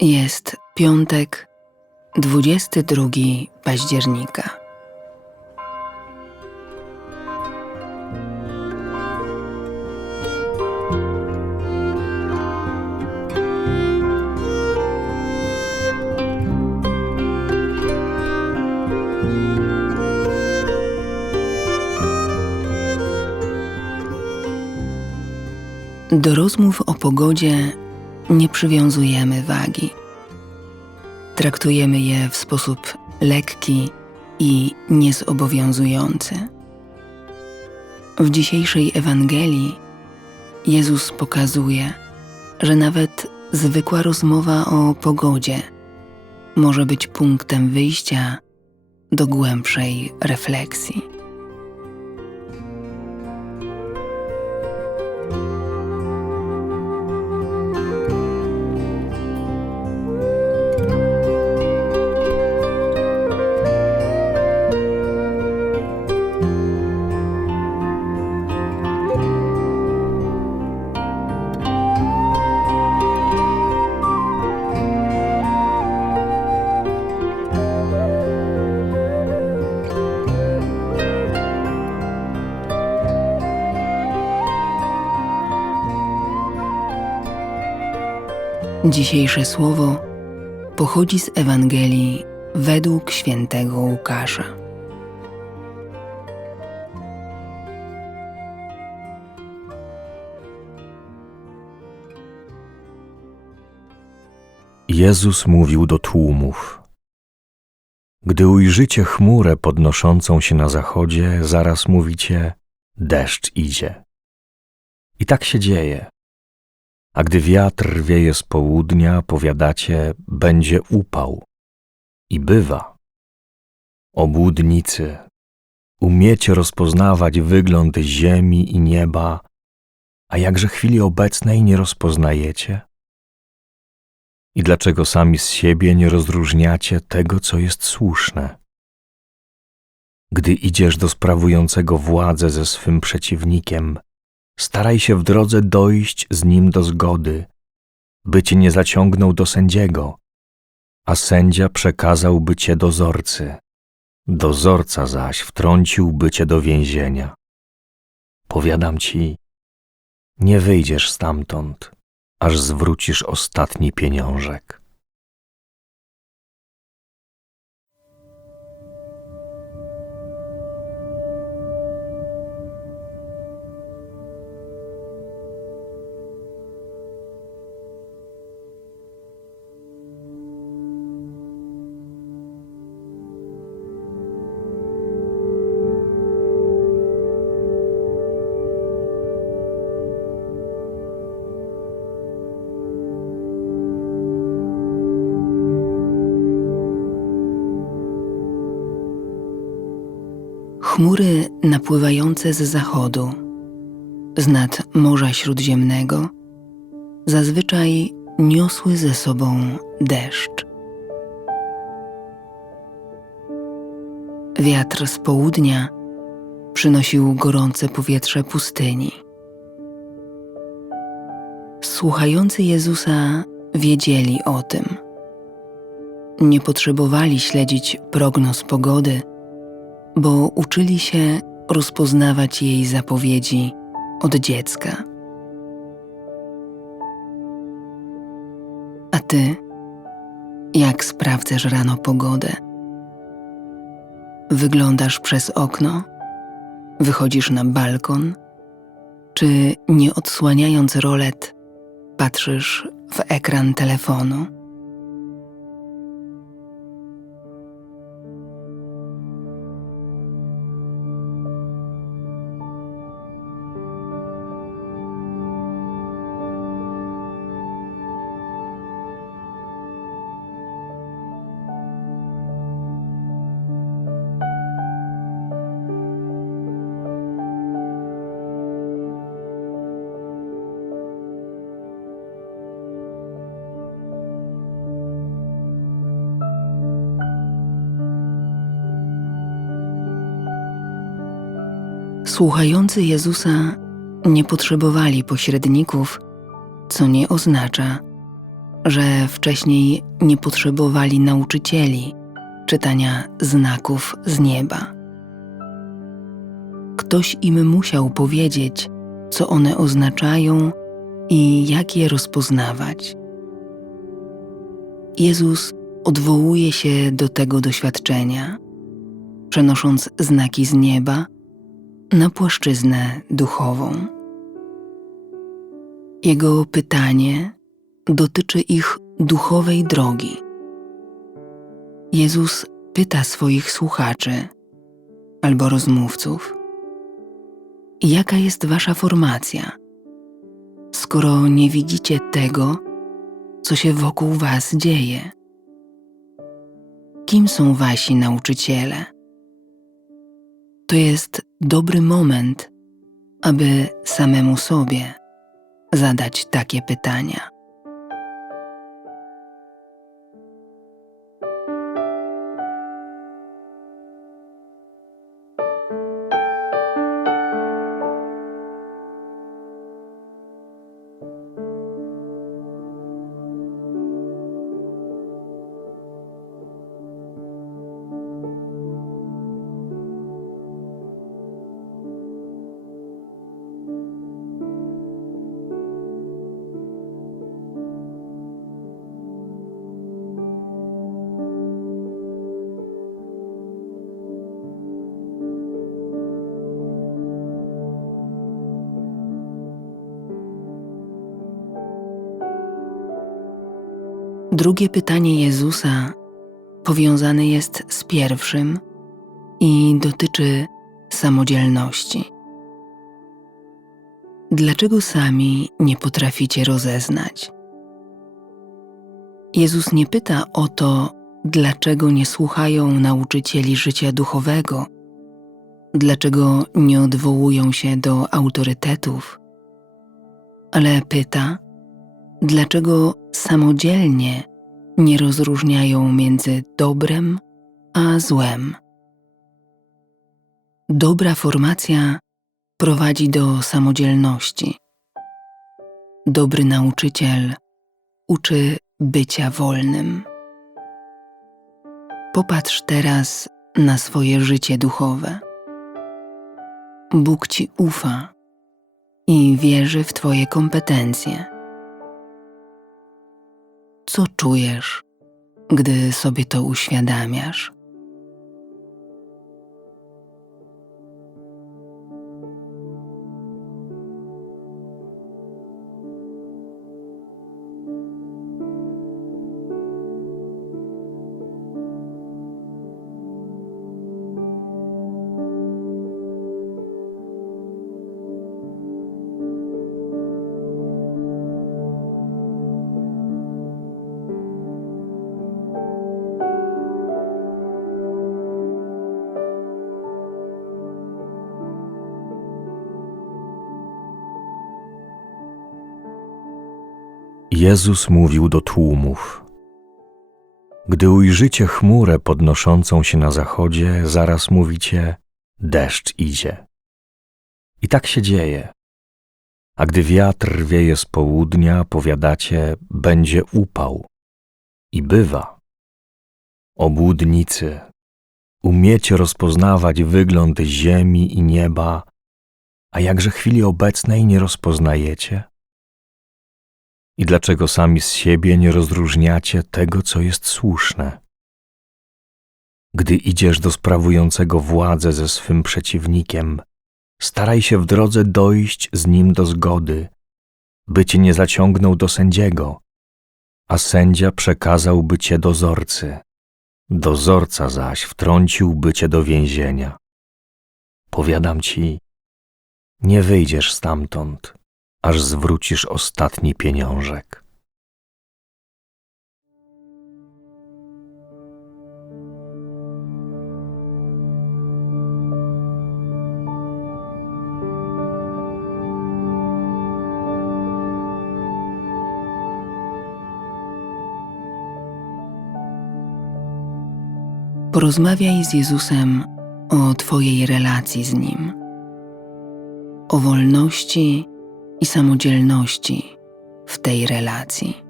Jest piątek, 22 października. Do rozmów o pogodzie nie przywiązujemy wagi. Traktujemy je w sposób lekki i niezobowiązujący. W dzisiejszej Ewangelii Jezus pokazuje, że nawet zwykła rozmowa o pogodzie może być punktem wyjścia do głębszej refleksji. Dzisiejsze słowo pochodzi z Ewangelii według świętego Łukasza. Jezus mówił do tłumów. Gdy ujrzycie chmurę podnoszącą się na zachodzie, zaraz mówicie: deszcz idzie. I tak się dzieje. A gdy wiatr wieje z południa, powiadacie: będzie upał. I bywa. Obłudnicy, umiecie rozpoznawać wygląd ziemi i nieba, a jakże chwili obecnej nie rozpoznajecie? I dlaczego sami z siebie nie rozróżniacie tego, co jest słuszne? Gdy idziesz do sprawującego władzę ze swym przeciwnikiem, staraj się w drodze dojść z nim do zgody, by cię nie zaciągnął do sędziego, a sędzia przekazałby cię dozorcy. Dozorca zaś wtrąciłby cię do więzienia. Powiadam ci, nie wyjdziesz stamtąd, aż zwrócisz ostatni pieniążek. Chmury napływające z zachodu, z nad Morza Śródziemnego, zazwyczaj niosły ze sobą deszcz. Wiatr z południa przynosił gorące powietrze pustyni. Słuchający Jezusa wiedzieli o tym. Nie potrzebowali śledzić prognoz pogody, bo uczyli się rozpoznawać jej zapowiedzi od dziecka. A ty, jak sprawdzasz rano pogodę? Wyglądasz przez okno? Wychodzisz na balkon? Czy nie odsłaniając rolet, patrzysz w ekran telefonu? Słuchający Jezusa nie potrzebowali pośredników, co nie oznacza, że wcześniej nie potrzebowali nauczycieli czytania znaków z nieba. Ktoś im musiał powiedzieć, co one oznaczają i jak je rozpoznawać. Jezus odwołuje się do tego doświadczenia, przenosząc znaki z nieba na płaszczyznę duchową. Jego pytanie dotyczy ich duchowej drogi. Jezus pyta swoich słuchaczy albo rozmówców: Jaka jest wasza formacja, skoro nie widzicie tego, co się wokół was dzieje? Kim są wasi nauczyciele? To jest dobry moment, aby samemu sobie zadać takie pytania. Drugie pytanie Jezusa powiązane jest z pierwszym i dotyczy samodzielności. Dlaczego sami nie potraficie rozeznać? Jezus nie pyta o to, dlaczego nie słuchają nauczycieli życia duchowego, dlaczego nie odwołują się do autorytetów, ale pyta, dlaczego samodzielnie nie rozróżniają między dobrem a złem. Dobra formacja prowadzi do samodzielności. Dobry nauczyciel uczy bycia wolnym. Popatrz teraz na swoje życie duchowe. Bóg ci ufa i wierzy w Twoje kompetencje. Co czujesz, gdy sobie to uświadamiasz? Jezus mówił do tłumów. Gdy ujrzycie chmurę podnoszącą się na zachodzie, zaraz mówicie: deszcz idzie. I tak się dzieje. A gdy wiatr wieje z południa, powiadacie: będzie upał. I bywa. Obłudnicy, umiecie rozpoznawać wygląd ziemi i nieba, a jakże chwili obecnej nie rozpoznajecie? I dlaczego sami z siebie nie rozróżniacie tego, co jest słuszne? Gdy idziesz do sprawującego władzę ze swym przeciwnikiem, staraj się w drodze dojść z nim do zgody, by cię nie zaciągnął do sędziego, a sędzia przekazałby cię dozorcy. Dozorca zaś wtrąciłby cię do więzienia. Powiadam ci, nie wyjdziesz stamtąd, aż zwrócisz ostatni pieniążek. Porozmawiaj z Jezusem o Twojej relacji z Nim, o wolności i samodzielności w tej relacji.